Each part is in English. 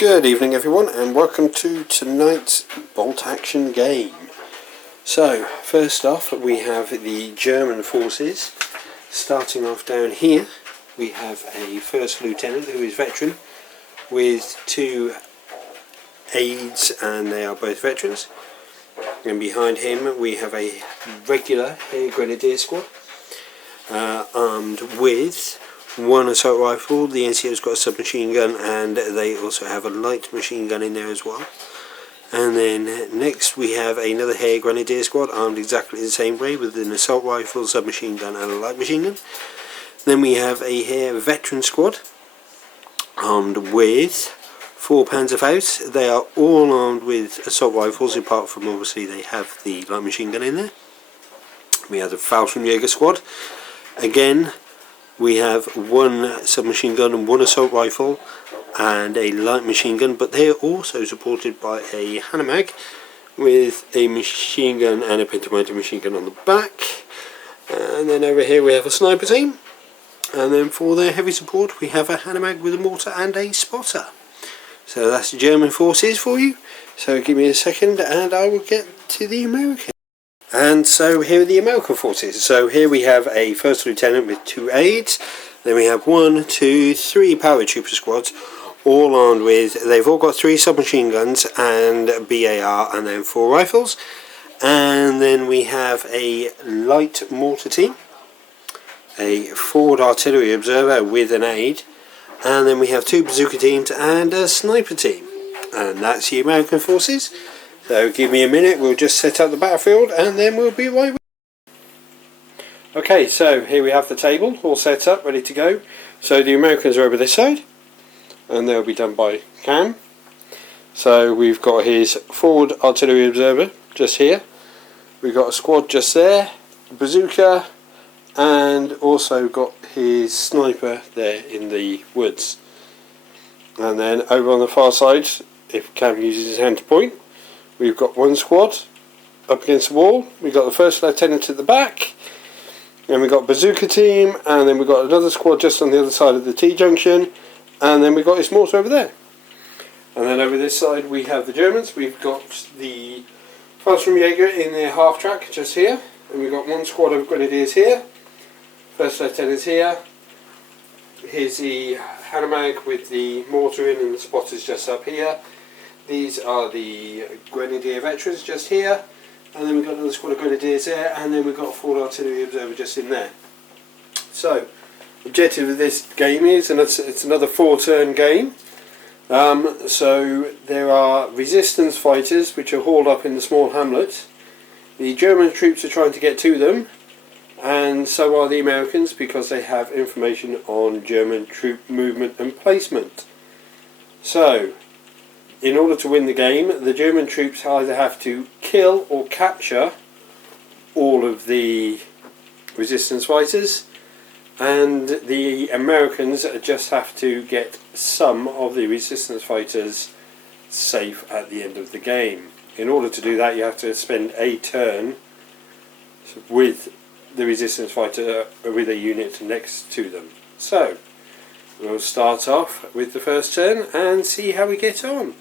Good evening everyone, and welcome to tonight's bolt action game. So first off we have the German forces. Starting off down here we have a first lieutenant who is veteran with two aides, and they are both veterans. And behind him we have a regular air grenadier squad armed with one assault rifle. The NCO's got a submachine gun, and they also have a light machine gun in there as well. And then next we have another air grenadier squad armed exactly the same way with an assault rifle, submachine gun and a light machine gun. Then we have a air veteran squad armed with 4 Panzerfaust. They are all armed with assault rifles, apart from obviously they have the light machine gun in there. We have the Fallschirmjäger squad. Again, we have one submachine gun and one assault rifle and a light machine gun, but they are also supported by a Hanomag with a machine gun and a penta-mounted machine gun on the back. And then over here we have a sniper team, and then for their heavy support we have a Hanomag with a mortar and a spotter. So that's the German forces for you. So give me a second and I will get to the American. And so here are the American forces. So here we have a first lieutenant with 2 aides. Then we have 1, 2, 3 paratrooper squads, all armed with, they've all got 3 submachine guns and BAR, and then 4 rifles. And then we have a light mortar team, a forward artillery observer with an aide, and then we have 2 bazooka teams and a sniper team. And that's the American forces. So give me a minute, we'll just set up the battlefield and then we'll be right with you. Okay, so here we have the table all set up, ready to go. So the Americans are over this side, and they'll be done by Cam. So we've got his forward artillery observer just here. We've got a squad just there, bazooka, and also got his sniper there in the woods. And then over on the far side, if Cam uses his hand to point, we've got one squad up against the wall. We've got the first lieutenant at the back, and we've got bazooka team, and then we've got another squad just on the other side of the T-junction, and then we've got his mortar over there. And then over this side we have the Germans. We've got the Fallschirmjäger in their half track just here, and we've got one squad of grenadiers here. First lieutenant's here. Here's the Hanomag with the mortar in, and the spotters just up here. These are the Grenadier veterans just here, and then we've got another squad of Grenadiers there, and then we've got a forward artillery observer just in there. So, objective of this game is, and it's another 4-turn game, so there are resistance fighters which are hauled up in the small hamlet. The German troops are trying to get to them, and so are the Americans, because they have information on German troop movement and placement. So, in order to win the game, the German troops either have to kill or capture all of the resistance fighters, and the Americans just have to get some of the resistance fighters safe at the end of the game. In order to do that, you have to spend a turn with the resistance fighter with a unit next to them. So we'll start off with the first turn and see how we get on.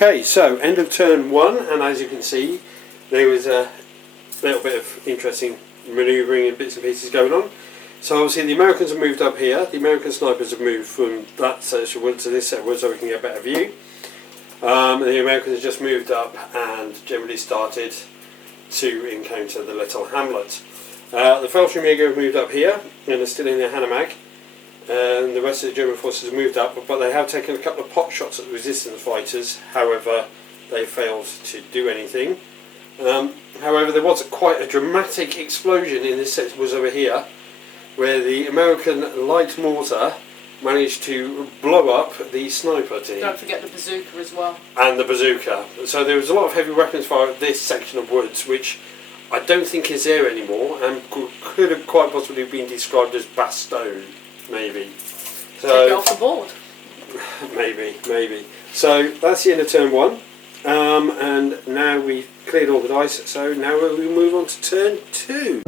Okay, so end of turn 1, and as you can see, there was a little bit of interesting manoeuvring and bits and pieces going on. So obviously the Americans have moved up here. The American snipers have moved from that section of wood to this set of wood so we can get a better view. And the Americans have just moved up and generally started to encounter the little hamlet. The Fallschirmjäger have moved up here and are still in their Hanomag. And the rest of the German forces have moved up, but they have taken a couple of pot shots at the resistance fighters. However, they failed to do anything. However, there was quite a dramatic explosion in this section was over here, where the American light mortar managed to blow up the sniper team. Don't forget the bazooka as well. And the bazooka. So there was a lot of heavy weapons fire at this section of woods, which I don't think is there anymore, and could have quite possibly been described as Bastogne. Maybe. So, take it off the board. maybe. So that's the end of turn 1. And now we've cleared all the dice, so now we move on to turn 2.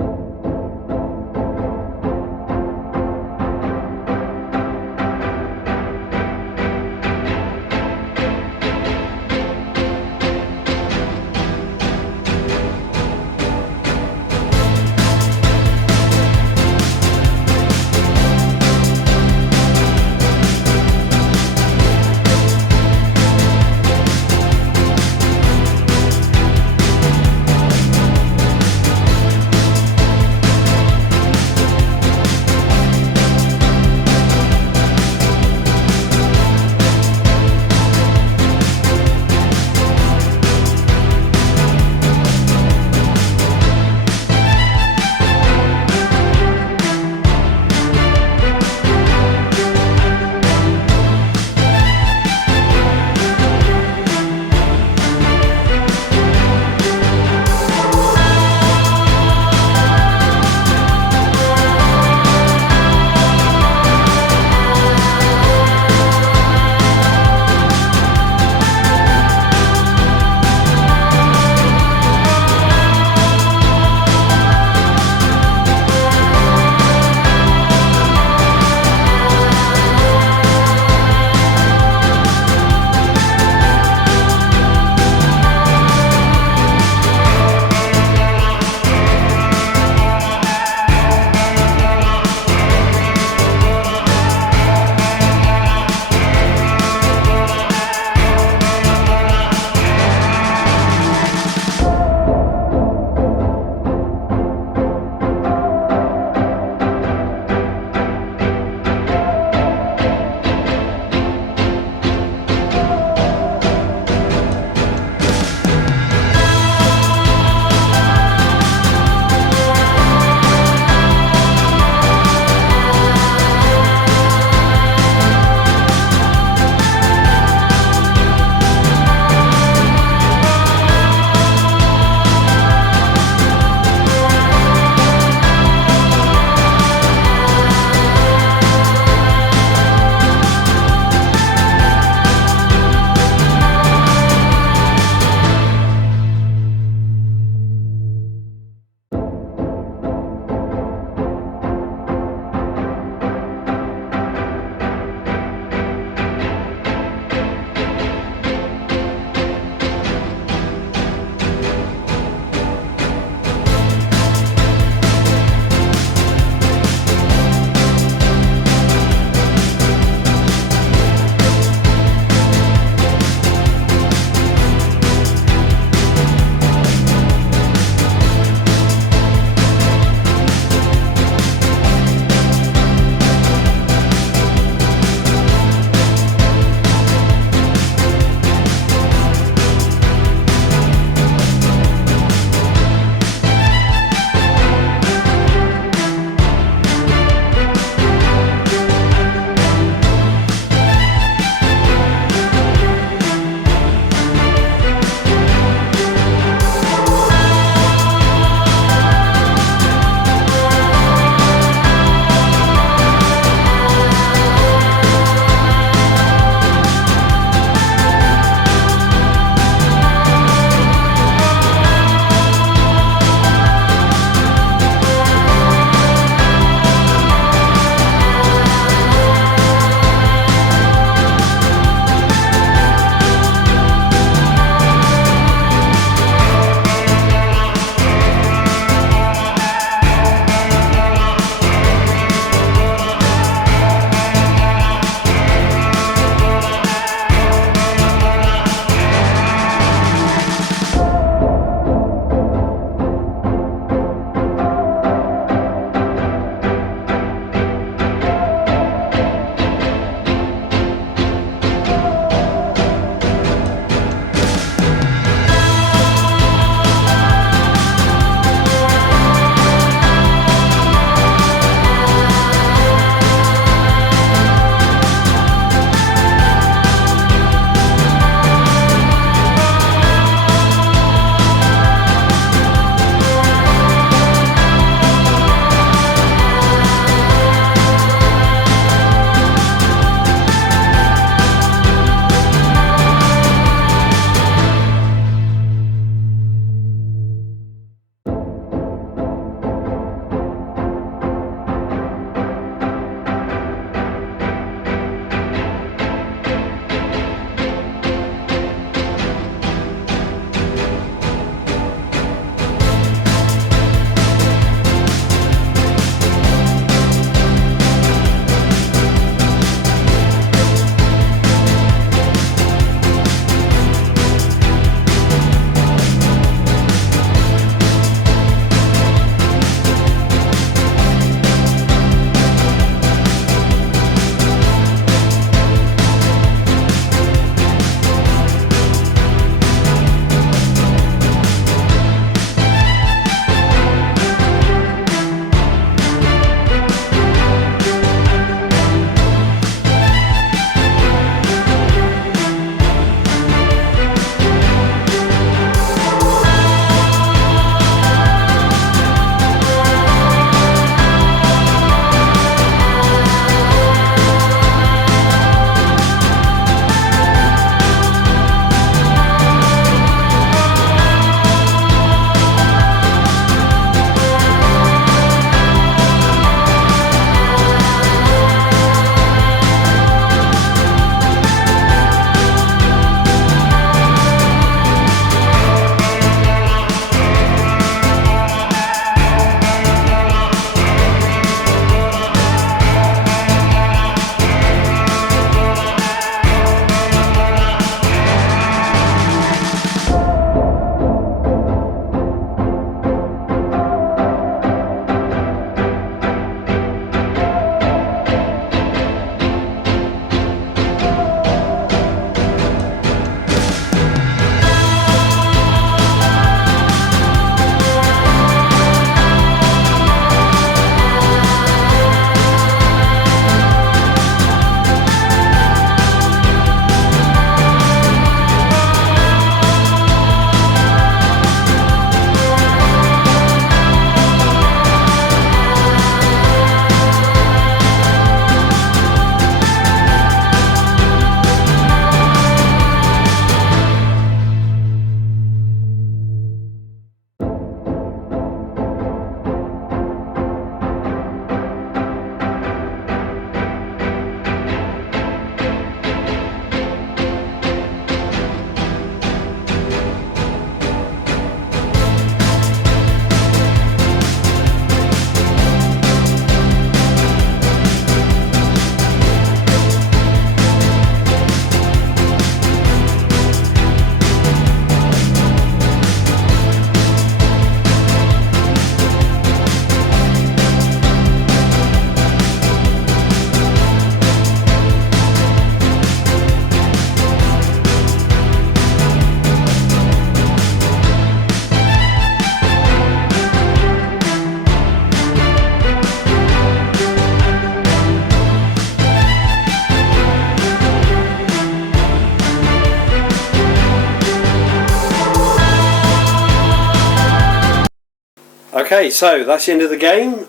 Okay, so that's the end of the game.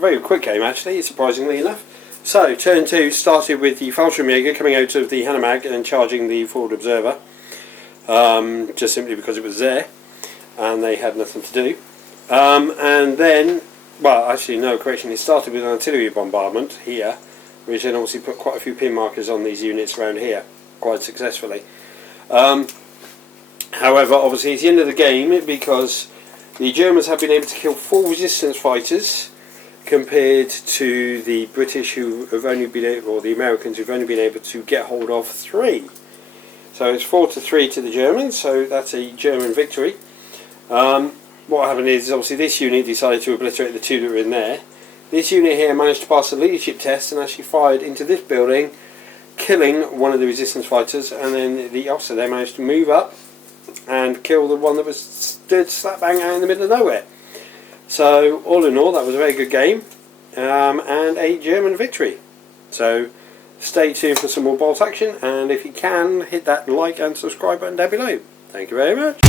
Very quick game actually, surprisingly enough. So turn 2 started with the Fallschirmjäger coming out of the Hanomag and charging the forward observer, just simply because it was there and they had nothing to do. And then, well actually no, correction, it started with an artillery bombardment here, which then obviously put quite a few pin markers on these units around here, quite successfully. However, obviously it's the end of the game because the Germans have been able to kill 4 resistance fighters compared to the British, who have only been able, or the Americans who've only been able to get hold of 3. So it's 4-3 to the Germans, so that's a German victory. What happened is obviously this unit decided to obliterate the 2 that were in there. This unit here managed to pass the leadership test and actually fired into this building, killing one of the resistance fighters, and then the officer there managed to move up and kill the one that was stood slap bang out in the middle of nowhere. So all in all, that was a very good game, and a German victory. So stay tuned for some more bolt action, and if you can, hit that like and subscribe button down below. Thank you very much.